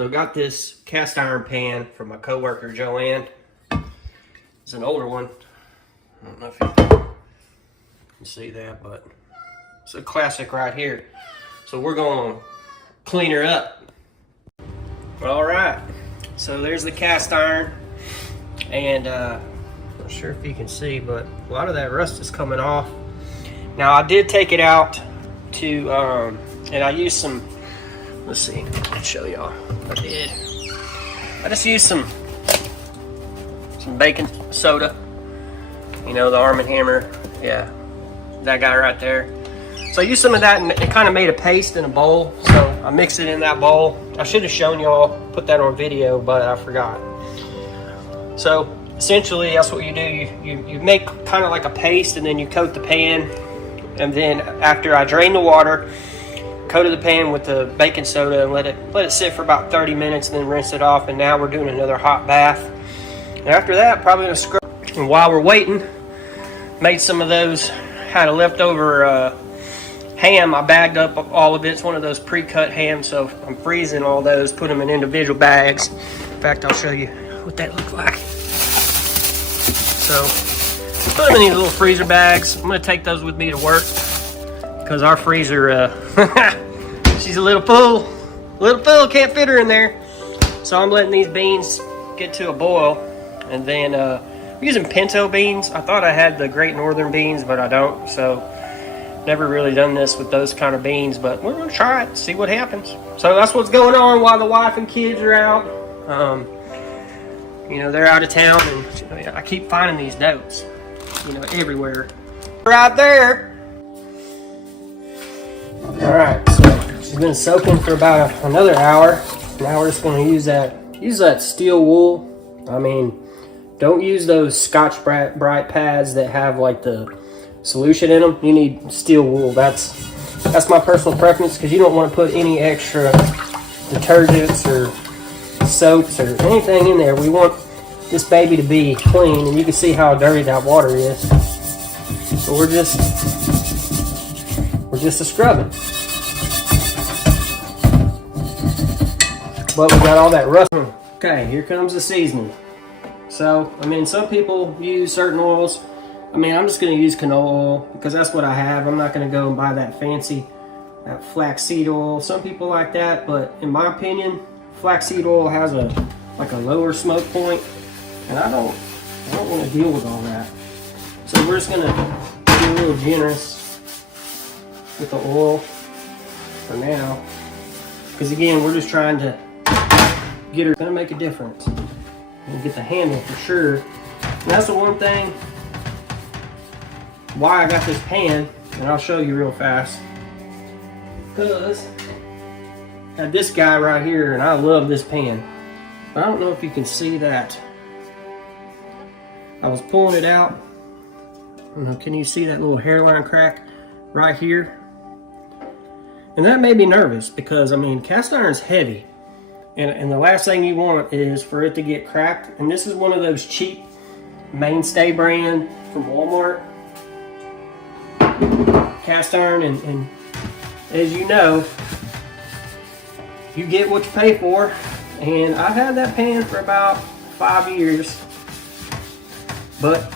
So I got this cast iron pan from my coworker Joanne. It's an older one. I don't know if you can see that, but it's a classic right here. So we're going to clean her up. All right, so there's the cast iron, and not sure if you can see, but a lot of that rust is coming off. Now I did take it out to, and I used some, let's see, I'll show y'all. I just used some baking soda, you know, the Arm & Hammer, yeah, that guy right there. So I used some of that, and it kind of made a paste in a bowl, so I mixed it in that bowl. I should have shown y'all, put that on video, but I forgot. So essentially that's what you do. You make kind of like a paste, and then you coat the pan, and then after I drain the water, coated the pan with the baking soda and let it sit for about 30 minutes, and then rinse it off. And now we're doing another hot bath. And after that, probably gonna scrub. And while we're waiting, made some of those, had a leftover ham. I bagged up all of it. It's one of those pre-cut hams, so I'm freezing all those, put them in individual bags. In fact, I'll show you what that looked like. So put them in these little freezer bags. I'm gonna take those with me to work, because our freezer, she's a little full, can't fit her in there. So I'm letting these beans get to a boil, and then I'm using pinto beans. I thought I had the Great Northern beans, but I don't, so never really done this with those kind of beans, but we're gonna try it, see what happens. So that's what's going on while the wife and kids are out. You know, they're out of town, and I keep finding these notes, you know, everywhere. Right there. All right, so she's been soaking for about another hour. Now we're just gonna use that steel wool. I mean, don't use those Scotch-Brite pads that have like the solution in them. You need steel wool. That's my personal preference, because you don't want to put any extra detergents or soaps or anything in there. We want this baby to be clean, and you can see how dirty that water is. So we're just a scrubbing. But we got all that rust. Okay, here comes the seasoning. So, I mean, some people use certain oils. I mean, I'm just going to use canola oil, because that's what I have. I'm not going to go and buy that fancy flaxseed oil. Some people like that, but in my opinion, flaxseed oil has a lower smoke point, and I don't want to deal with all that. So we're just going to be a little generous with the oil for now, because again, we're just trying to get her. Going to make a difference and get the handle for sure. And that's the one thing why I got this pan, and I'll show you real fast, because I had this guy right here, and I love this pan. But I don't know if you can see that. I was pulling it out. I don't know, can you see that little hairline crack right here? And that made me nervous, because I mean, cast iron's heavy, and the last thing you want is for it to get cracked. And this is one of those cheap Mainstay brand from Walmart cast iron, and as you know, you get what you pay for. And I've had that pan for about 5 years. But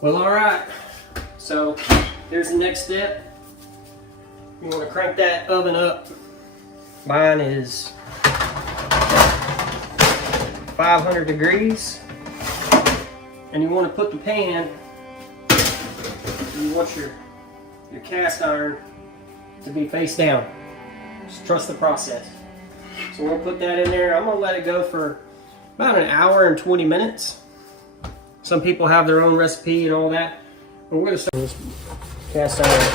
well, all right, so here's the next step. You want to crank that oven up. Mine is 500 degrees, and you want to put the pan, you want your cast iron to be face down. Just trust the process. So we'll put that in there. I'm going to let it go for about an hour and 20 minutes. Some people have their own recipe and all that. But we're going to start this cast iron.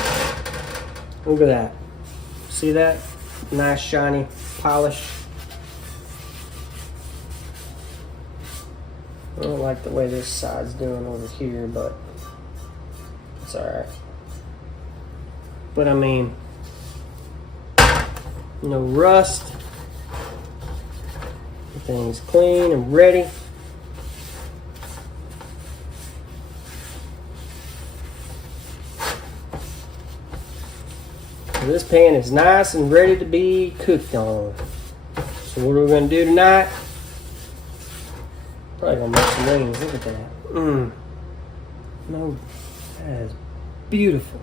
Look at that. See that? Nice shiny polish. I don't like the way this side's doing over here, but it's alright. But I mean, no rust. Everything's clean and ready. So this pan is nice and ready to be cooked on. So what are we gonna do tonight? Probably gonna make some rings. Look at that. No, that is beautiful.